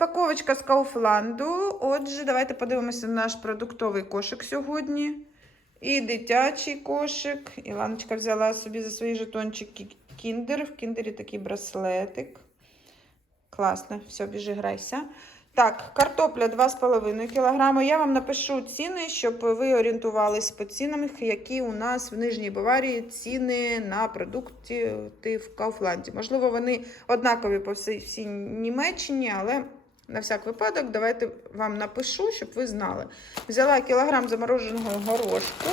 Розпаковочка з Кауфланду. Отже, давайте подивимося на наш продуктовий кошик сьогодні. І дитячий кошик. Іланочка взяла собі за свої жетончики кіндер. В кіндері такий браслетик. Класно, все, біжи, грайся. Так, картопля 2,5 кг. Я вам напишу ціни, щоб ви орієнтувались по цінам, які у нас в Нижній Баварії ціни на продукти в Кауфланді. Можливо, вони однакові по всій Німеччині, але на всяк випадок давайте вам напишу, щоб ви знали. Взяла кілограм замороженого горошку.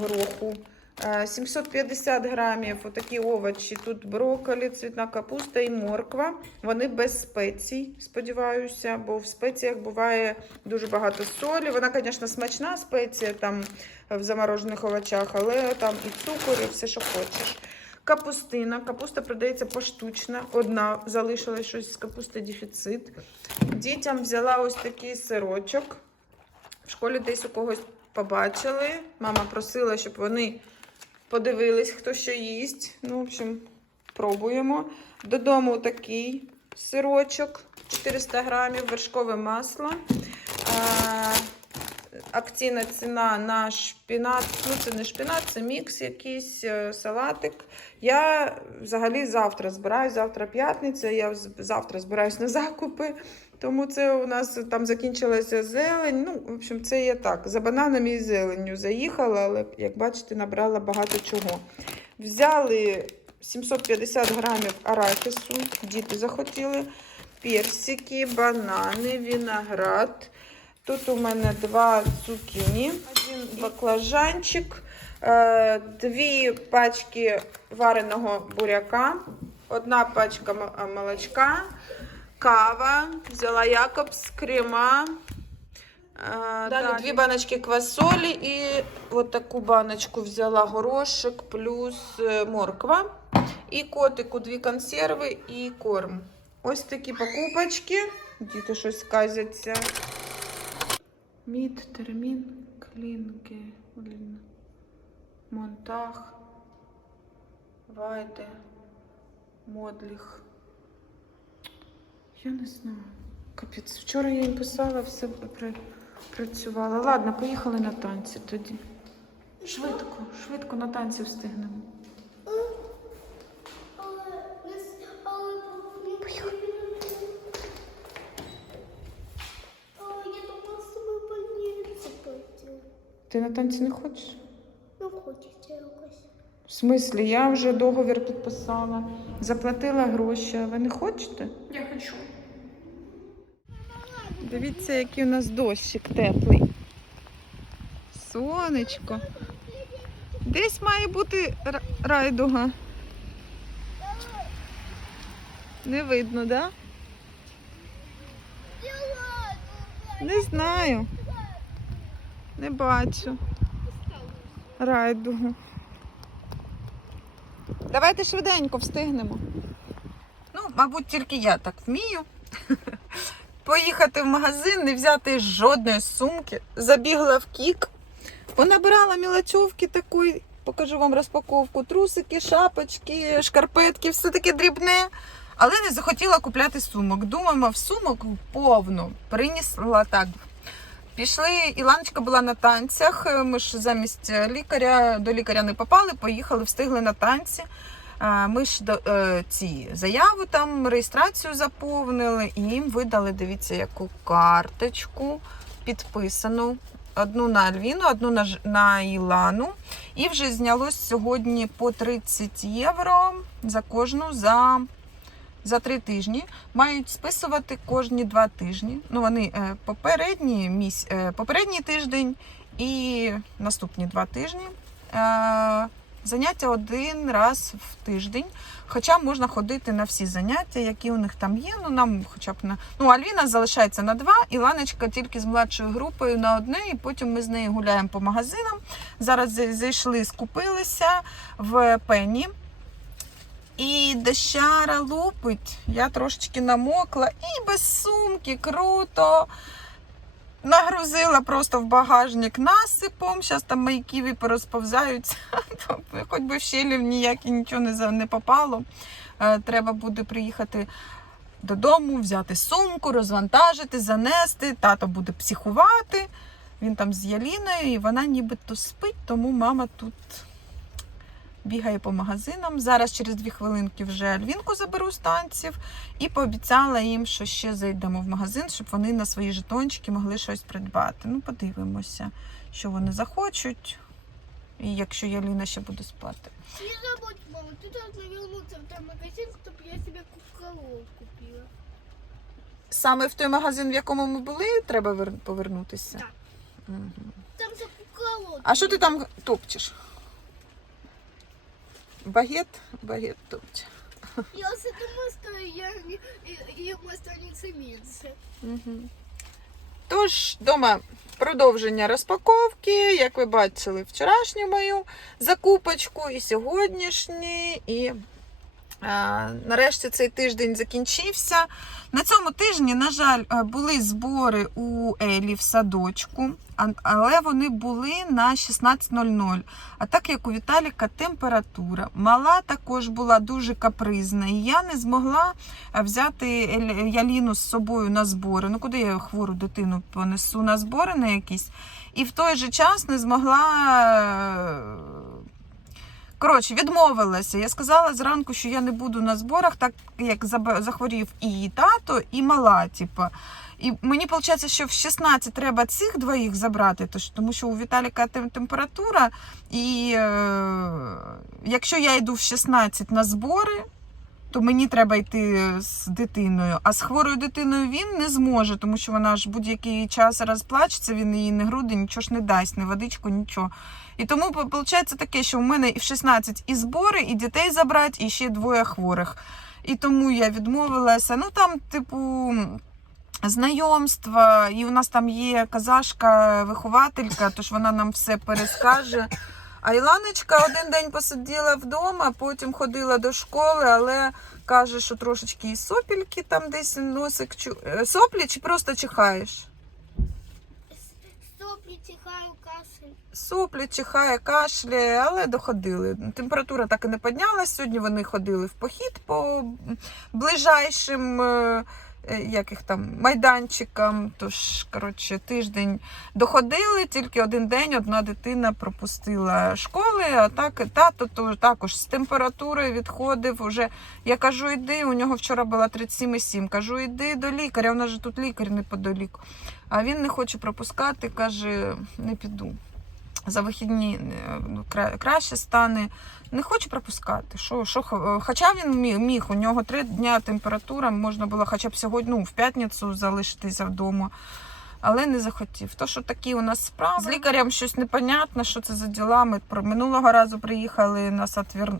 Гороху. Е, 750 грамів отакі овочі. Тут брокколі, цвітна капуста і морква. Вони без спецій, сподіваюся, бо в спеціях буває дуже багато солі. Вона, звісно, смачна спеція там в заморожених овочах, але там і цукор, і все, що хочеш. Капустина. Капуста продається поштучно. Одна залишилась щось з капусти дефіцит. Дітям взяла ось такий сирочок. В школі десь у когось побачили. Мама просила, щоб вони подивились, хто що їсть. Ну, в общем, пробуємо. Додому такий сирочок, 400 грамів, вершкове масло. Акційна ціна на шпінат. Ну, це не шпінат, це мікс якийсь, е, салатик. Я взагалі завтра збираюсь, завтра п'ятниця, я завтра збираюсь на закупи. Тому це у нас там закінчилася зелень. Ну, в общем, це я так. За бананами і зеленню заїхала, але, як бачите, набрала багато чого. Взяли 750 грамів арахісу, діти захотіли, персики, банани, виноград. Тут у мене два цукіні, один баклажанчик, е, дві пачки вареного буряка, одна пачка молочка, кава, взяла Якобс, крема. Е, Далі дві баночки квасолі і от таку баночку взяла горошек плюс е, морква. І котику дві консерви і корм. Ось такі покупочки. Діти щось казяться. Мід, термін, клінки, блін, монтаг, вайде, модліх. Я не знаю. Капець. Вчора я їм писала, все працювала. Ладно, поїхали на танці тоді. Швидко, швидко на танці встигнемо. Але не с- але Поїхали. Але я думала, з тобою больницю пойти. Ти на танці не хочеш? Ну, хочеться якось. В смислі, я вже договір підписала, заплатила гроші, а ви не хочете? Я хочу. Дивіться, який у нас дощик теплий. Сонечко. Десь має бути райдуга. Не видно, да? Не знаю. Не бачу. Райдугу. Давайте швиденько встигнемо. Ну, мабуть, тільки я так вмію. Поїхати в магазин, не взяти жодної сумки. Забігла в кік. Понабирала мілочовки такої, покажу вам розпаковку. Трусики, шапочки, шкарпетки, все таке дрібне. Але не захотіла купляти сумок. Думаємо, в сумок повну. Принесла так. Пішли, Іланочка була на танцях. Ми ж замість лікаря до лікаря не попали, поїхали, встигли на танці. Е, Ми ж до, е, ці заяви там, реєстрацію заповнили і їм видали, дивіться, яку карточку підписану. Одну на Альвіну, одну на, на Ілану. І вже знялось сьогодні по 30 євро за кожну за, за три тижні. Мають списувати кожні два тижні. Ну, вони е, попередні, місь, е, попередній тиждень і наступні два тижні. Е, Заняття один раз в тиждень. Хоча можна ходити на всі заняття, які у них там є. Ну нам хоча б на ну Альвіна залишається на два, і Ланочка тільки з младшою групою на одне, і потім ми з нею гуляємо по магазинам. Зараз зайшли, скупилися в пені. І дощара лупить. Я трошечки намокла і без сумки, круто. Нагрузила просто в багажник насипом. Зараз там мої ківі порозповзаються. Хоч би в щелів ніякі нічого не, не попало. Е, Треба буде приїхати додому, взяти сумку, розвантажити, занести. Тато буде психувати. Він там з Яліною, і вона нібито спить, тому мама тут бігає по магазинам. Зараз через дві хвилинки вже Альвінку заберу з танців і пообіцяла їм, що ще зайдемо в магазин, щоб вони на свої жетончики могли щось придбати. Ну, подивимося, що вони захочуть. І якщо Яліна ще буде спати. Не забудь, мама, ты должна вернуться в тот магазин, чтобы я себе куколов купила. Саме в той магазин, в якому ми були, треба вер- повернутися. Так. Мгм. Там за куколов. А що ти там топчеш? Багет? Багет топче. Я все думаю, что я не, и- ему. Угу. Тож, дома продовження розпаковки, як ви бачили, вчорашню мою закупочку і сьогоднішні. І а, нарешті цей тиждень закінчився. На цьому тижні, на жаль, е, були збори у Елі в садочку, але вони були на 16.00. А так як у Віталіка температура, мала також була дуже капризна, і я не змогла взяти Яліну з собою на збори. Ну куди я хвору дитину понесу на збори на якісь? І в той же час не змогла. е, Коротше, відмовилася. Я сказала зранку, що я не буду на зборах, так як захворів і тато, і мала. Типу. І мені виходить, що в 16 треба цих двоїх забрати, тому що у Віталіка температура. І е, якщо я йду в 16 на збори, то мені треба йти з дитиною. А з хворою дитиною він не зможе, тому що вона ж будь-який час розплачеться, він їй не груди, нічого ж не дасть, не водичку, нічого. І тому виходить таке, що в мене і в 16 і збори, і дітей забрати, і ще двоє хворих. І тому я відмовилася. Ну там, типу. Знайомства, і у нас там є казашка, вихователька, тож вона нам все перескаже. А Іланочка один день посиділа вдома, потім ходила до школи, але каже, що трошечки і сопільки там десь носик чу... Е, соплі чи просто чихаєш? Кашель. Соплі, чихає, кашляє, але доходили. Температура так і не піднялась. Сьогодні вони ходили в похід по ближайшим е, як їх там, майданчикам. Тож, коротше, тиждень доходили, тільки один день одна дитина пропустила школи, а так тато то, також з температурою відходив. Уже я кажу, йди, у нього вчора була 37,7. Кажу, йди до лікаря. У нас же тут лікар неподалік. А він не хоче пропускати, каже, не піду. За вихідні е, ну, кра- краще стане. Не хочу пропускати. Що, що, хо- хоча він міг, у нього три дня температура, можна було хоча б сьогодні, ну, в п'ятницю залишитися вдома. Але не захотів. То, що такі у нас справи. З лікарем щось непонятне, що це за діла. Ми про минулого разу приїхали, нас отвір...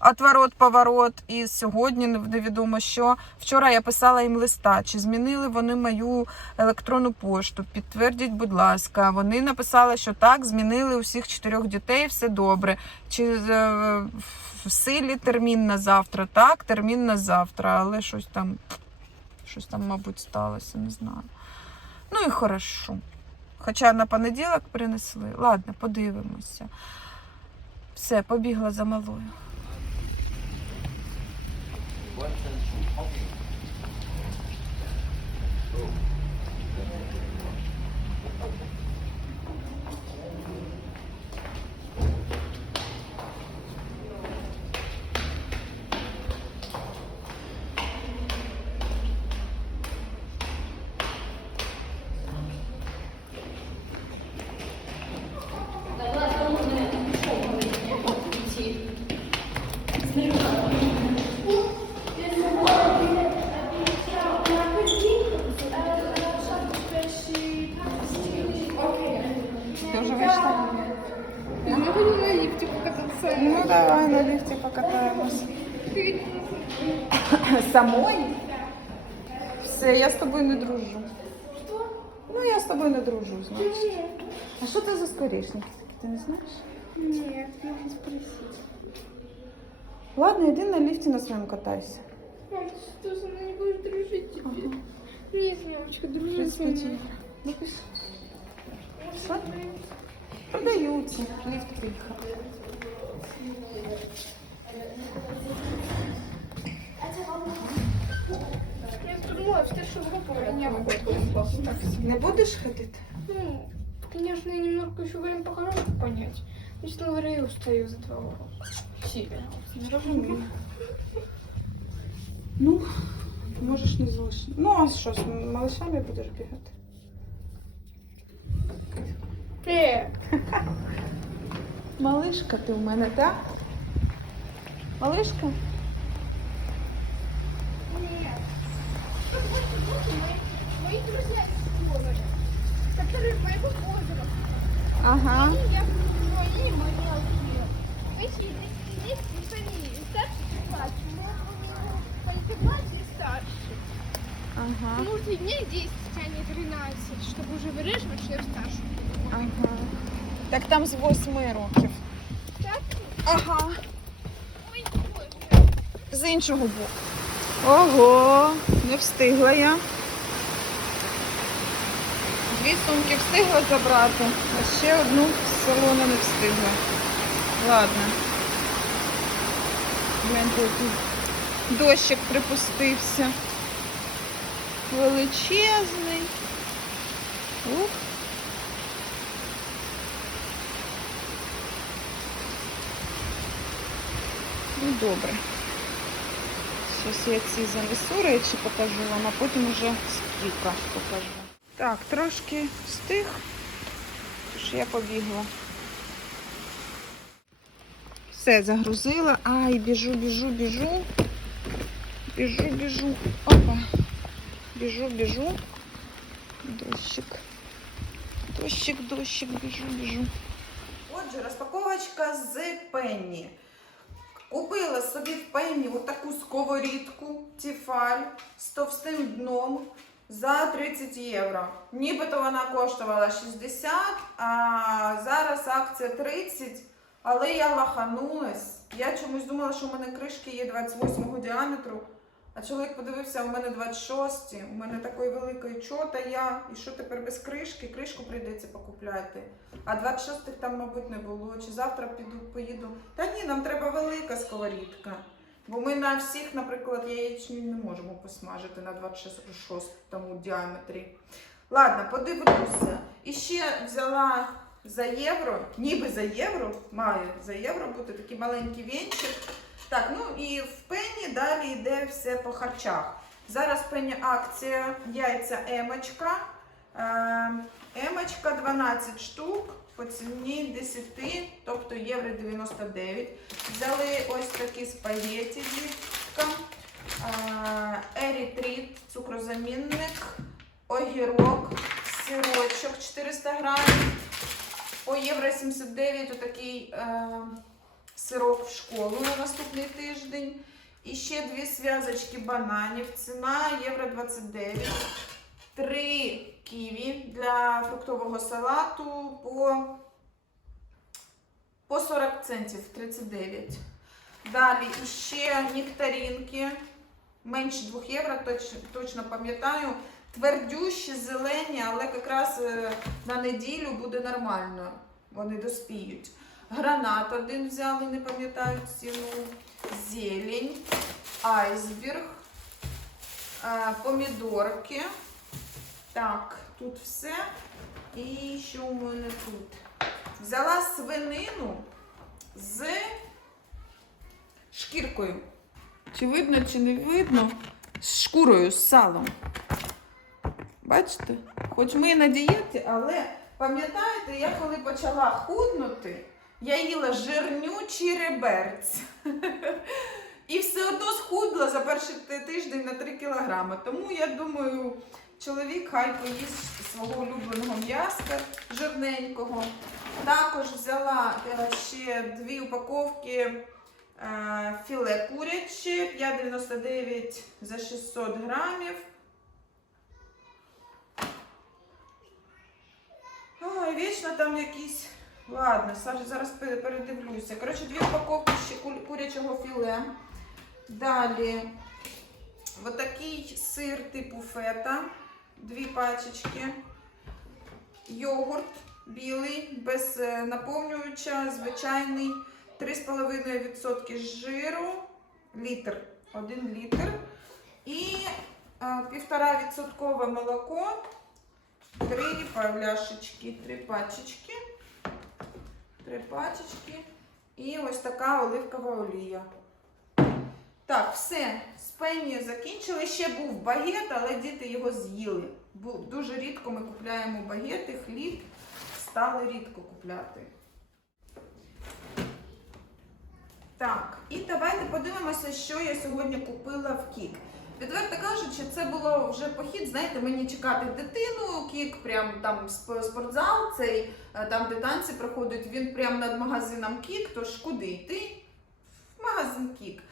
отворот, поворот, і сьогодні невідомо що. Вчора я писала їм листа, чи змінили вони мою електронну пошту. Підтвердіть, будь ласка. Вони написали, що так, змінили усіх чотирьох дітей, все добре. Чи е, в силі термін на завтра? Так, термін на завтра, але щось там, щось там, мабуть, сталося, не знаю. Ну і хорошо. Хоча на понеділок принесли. Ладно, подивимося. Все, побігла за малою. Ти вже вийшла? Я не хочу на лифте покататься. Ну давай на ліфті покатаємось. Самої? Все, я з тобою не дружу. Ну, я з тобою не дружу, значить. А що це за скорішники такі, ти не знаєш? Нет, нужно спросить. Ладно, йди на ліфті на своєму катайся. Мам, ты что, со мной не будешь дружить теперь? Нет, мамочка, дружи со мной. Напиши. Що? Продаються. Ліфт приїхав. Я в не охотно. Так. Не будеш ходити? Ну, конечно, я немного еще время как понять. Честно говоря, я устаю за два урока. Сильно. Зрозуміло. Ну, можеш не залишити. Ну, а що, з малышами будеш бігати? Привет. Малишка ти у мене, так? Малишка? Нет. Мои, друзья из школы, которые моего возраста. Ага. Они, я ну, они. Эти есть, есть они старше они и старше. Ага. Ну, может, мне 10, а не 13, чтобы уже выреживать, что я старше. Ага. Так там з восьми років. Так? Ага. З іншого боку. Ого, не встигла я. Дві сумки встигла забрати, а ще одну з салону не встигла. Ладно. Гляньте, який дощик припустився. Величезний. Ух. Ну, добре. Зараз я ці занесу речі покажу вам, а потім вже скільки покажу. Так, трошки встиг, тож я побігла. Все, загрузила. Ай, біжу, біжу, біжу. Біжу, біжу. Опа. Біжу, біжу. Дощик. Дощик, дощик, біжу, біжу. Отже, розпаковочка з Пенні. Купила собі в паймі отаку сковорідку Тіфаль з товстим дном за 30 євро. Нібито вона коштувала 60, а зараз акція 30, але я лаханулась. Я чомусь думала, що в мене кришки є 28 діаметру, а чоловік подивився, у мене 26, у мене такої великої чота я. І що тепер без кришки? Кришку прийдеться покупляти. А 26-х там, мабуть, не було. Чи завтра піду, поїду. Та ні, нам треба велика сковорідка. Бо ми на всіх, наприклад, яєчні не можемо посмажити на 26 діаметрі. Ладно, подивлюся. І ще взяла за євро, ніби за євро, має за євро бути такий маленький вінчик. Так, ну і в пені далі йде все по харчах. Зараз пені акція яйця емочка. Е, Емочка 12 штук по ціні 10, тобто євро 99. Взяли ось такі спагеті дітка, ерітріт, цукрозамінник, огірок, сирочок 400 грамів. По євро 79 отакий е, сирок в школу на наступний тиждень. І ще дві зв'язочки бананів. Ціна євро 29. Три ківі для фруктового салату по, по 40 центів 39. Далі ще нектаринки. Менше 2 євро, точно, точно пам'ятаю. Твердющі, зелені, але якраз е, на неділю буде нормально. Вони доспіють. Гранат один взяли, не пам'ятаю ціну. Зелень, айсберг, помідорки. Так, тут все. І що у мене тут? Взяла свинину з шкіркою. Чи видно, чи не видно? З шкурою, з салом. Бачите? Хоч ми і на дієті, але пам'ятаєте, я коли почала худнути, я їла жирнючі реберці. І все одно схудла за перший тиждень на 3 кілограми. Тому я думаю, чоловік хай поїсть свого улюбленого м'яска жирненького. Також взяла е, ще дві упаковки е, філе куряче 5,99 за 600 грамів. Ой, вічно там якісь. Ладно, зараз, передивлюся. Коротше, дві упаковки ще курячого філе. Далі отакий сир типу фета. Дві пачечки. Йогурт білий, без е, наповнювача, звичайний 3,5% жиру. Літр. Один літр. І а, півтора відсоткове молоко, три павляшечки, три пачечки, три пачечки і ось така оливкова олія. Так, все, з пені закінчили. Ще був багет, але діти його з'їли. Дуже рідко ми купляємо багети, хліб стали рідко купляти. Так, і давайте подивимося, що я сьогодні купила в Кік. Відверто кажучи, це було вже похід, знаєте, мені чекати дитину, Кік, прям там сп- спортзал, цей, е, там де танці проходять, він прямо над магазином Кік, тож куди йти? В магазин Кік.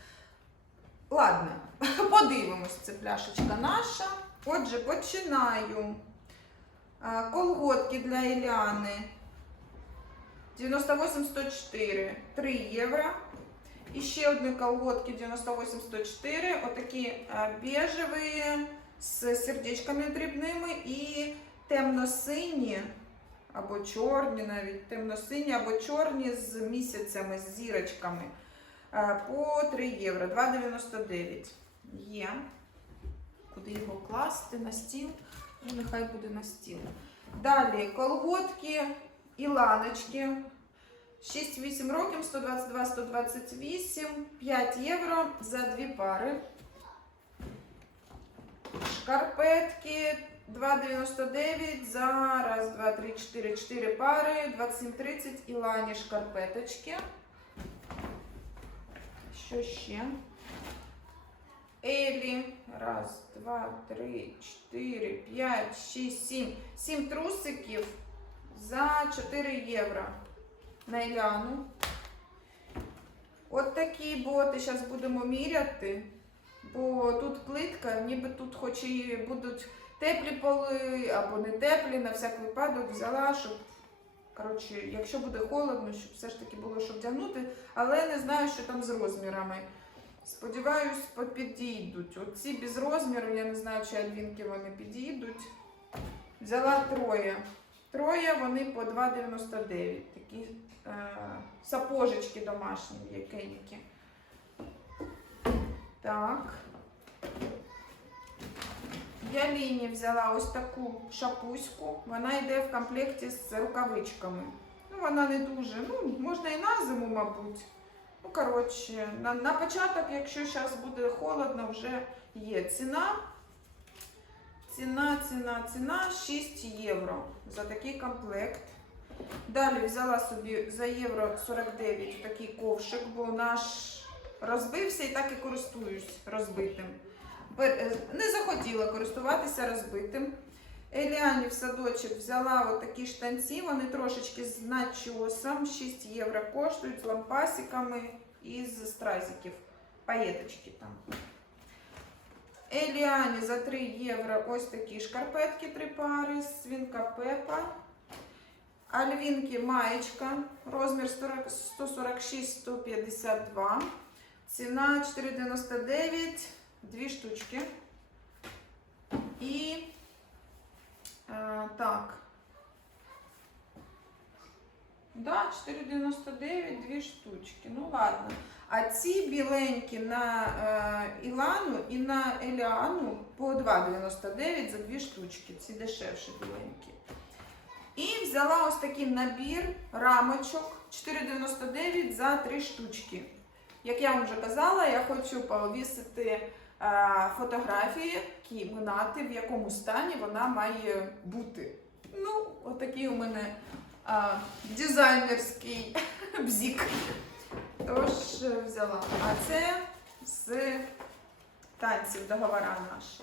Ладно, подивимось, це пляшечка наша. Отже, починаю. Колготки для Іляни. 98,104, 3 євро. І ще одні колготки 98,104. Отакі е, бежеві з сердечками дрібними і темно-сині, або чорні навіть, темно-сині, або чорні з місяцями, з зірочками. Е, По 3 євро, 2,99. Є. Куди його класти? На стіл? Ну, нехай буде на стіл. Далі колготки і ланочки. 6-8 років, 122-128, 5 євро за дві пари. Шкарпетки 2,99 за раз, два, три, чотири, чотири пари, 27,30 і лані шкарпеточки. Що ще? Елі. Раз, два, три, чотири, п'ять, шість, сім. Сім трусиків за 4 євро. На Іляну. От такі боти зараз будемо міряти. Бо тут плитка, ніби тут хоч і будуть теплі поли або не теплі, на всяк випадок взяла, щоб. Коротше, якщо буде холодно, щоб все ж таки було що вдягнути, але не знаю, що там з розмірами. Сподіваюсь, підійдуть. Оці без розміру, я не знаю, чи альвінки вони підійдуть. Взяла троє. Троє вони по 2,99. Такі сапожечки домашні, якенькі. Так. Я Ліні взяла ось таку шапуську. Вона йде в комплекті з рукавичками. Ну, вона не дуже. Ну, можна і на зиму, мабуть. Ну, коротше, на, на початок, якщо зараз буде холодно, вже є ціна. Ціна, ціна, ціна 6 євро за такий комплект. Далі взяла собі за євро 49 такий ковшик, бо наш розбився і так і користуюсь розбитим. Е, Не захотіла користуватися розбитим. Еліані в садочок взяла такі штанці, вони трошечки з начосом, 6 євро коштують, з лампасиками і з стразиків, паєточки там. Еліані за 3 євро ось такі шкарпетки, три пари, свінка Пепа. Альвінки маєчка, розмір 146-152. Ціна 4,99, дві штучки. І е, так. Да, 4,99, дві штучки. Ну ладно. А ці біленькі на е, Ілану і на Еліану по 2,99 за дві штучки. Ці дешевші біленькі. Взяла ось такий набір рамочок 4,99 за 3 штучки. Як я вам вже казала, я хочу повісити е, фотографії кімнати, в якому стані вона має бути. Ну, отакий у мене е, дизайнерський бзік. Тож е, взяла. А це з танців договора наші.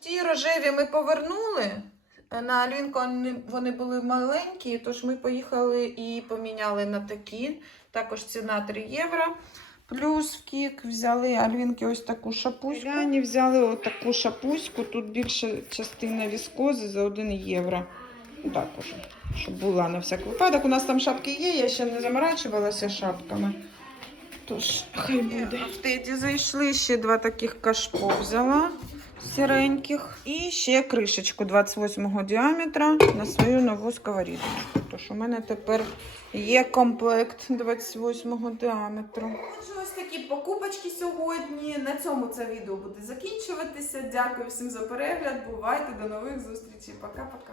Ті рожеві ми повернули. На Альвінку вони, були маленькі, тож ми поїхали і поміняли на такі. Також ціна 3 євро. Плюс в кік взяли Альвінки ось таку шапуську. Ляні взяли ось таку шапуську. Тут більша частина віскози за 1 євро. Ну, Також, щоб була на всяк випадок. У нас там шапки є, я ще не заморачувалася шапками. Тож, хай буде. В Теді зайшли ще два таких кашпо взяла. Сіреньких. І ще кришечку 28 діаметра на свою нову сковорідочку. Тож у мене тепер є комплект 28 діаметру. Отже, ось такі покупочки сьогодні. На цьому це відео буде закінчуватися. Дякую всім за перегляд. Бувайте, до нових зустрічей. Пока-пока.